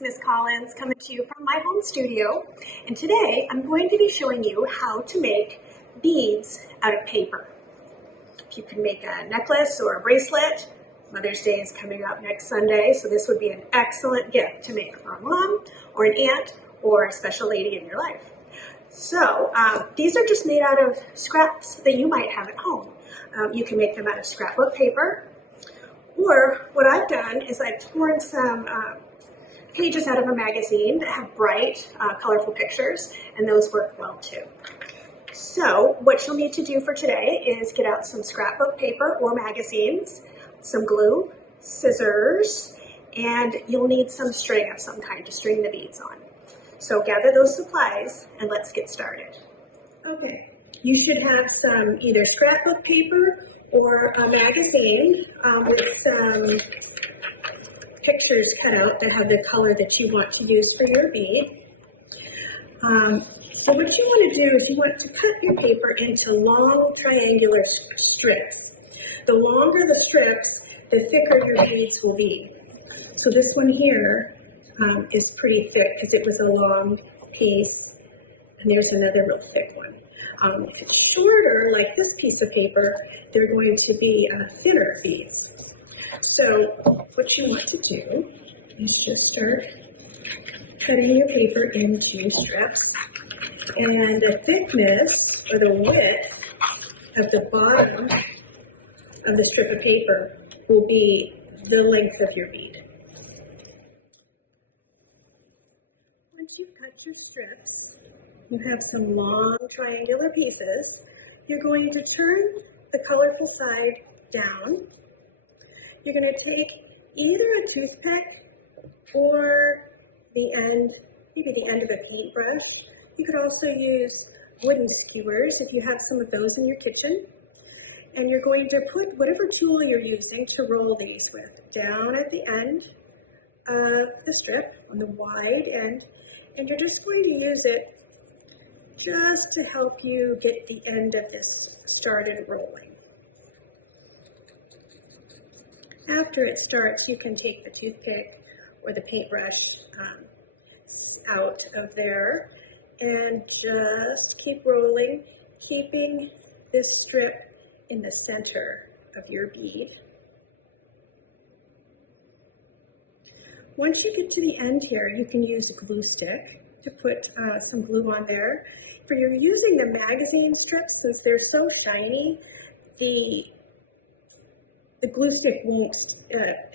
It's Miss Collins coming to you from my home studio, and today I'm going to be showing you how to make beads out of paper. If you can make a necklace or a bracelet, Mother's Day is coming up next Sunday, so this would be an excellent gift to make for a mom or an aunt or a special lady in your life. So these are just made out of scraps that you might have at home. You can make them out of scrapbook paper, or what I've done is I've torn some pages out of a magazine that have bright, colorful pictures, and those work well too. So what you'll need to do for today is get out some scrapbook paper or magazines, some glue, scissors, and you'll need some string of some kind to string the beads on. So gather those supplies and let's get started. Okay, you should have some either scrapbook paper or a magazine with some pictures cut out that have the color that you want to use for your bead. So what you want to do is you want to cut your paper into long triangular strips. The longer the strips, the thicker your beads will be. So this one here is pretty thick because it was a long piece, and there's another real thick one. If it's shorter, like this piece of paper, they're going to be thinner beads. So what you want to do is just start cutting your paper into strips, and the thickness or the width of the bottom of the strip of paper will be the length of your bead. Once you've cut your strips, you have some long triangular pieces. You're going to turn the colorful side down. You're going to take either a toothpick or the end, maybe the end of a paintbrush. You could also use wooden skewers if you have some of those in your kitchen. And you're going to put whatever tool you're using to roll these with down at the end of the strip, on the wide end, and you're just going to use it just to help you get the end of this started rolling. After it starts, you can take the toothpick or the paintbrush out of there and just keep rolling, keeping this strip in the center of your bead. Once you get to the end here, you can use a glue stick to put some glue on there. If you're using the magazine strips, since they're so shiny, the glue stick won't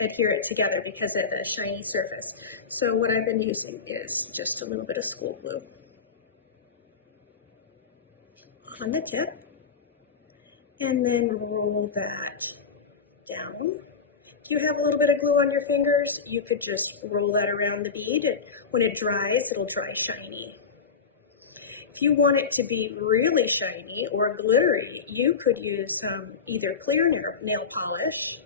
adhere it together because of the shiny surface. So what I've been using is just a little bit of school glue on the tip, and then roll that down. If you have a little bit of glue on your fingers, you could just roll that around the bead. When it dries, it'll dry shiny. If you want it to be really shiny or glittery, you could use either clear nail polish,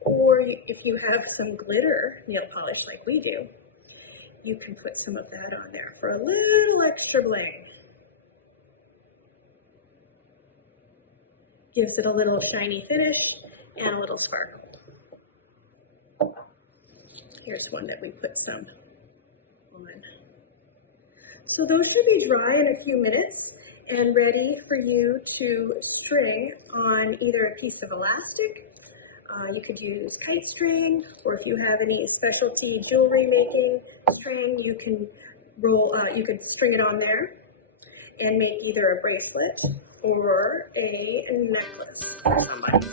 or if you have some glitter nail polish like we do, you can put some of that on there for a little extra bling. Gives it a little shiny finish and a little sparkle. Here's one that we put some on. So those should be dry in a few minutes and ready for you to string on either a piece of elastic. You could use kite string, or if you have any specialty jewelry making string, you can you could string it on there and make either a bracelet or a necklace for somebody.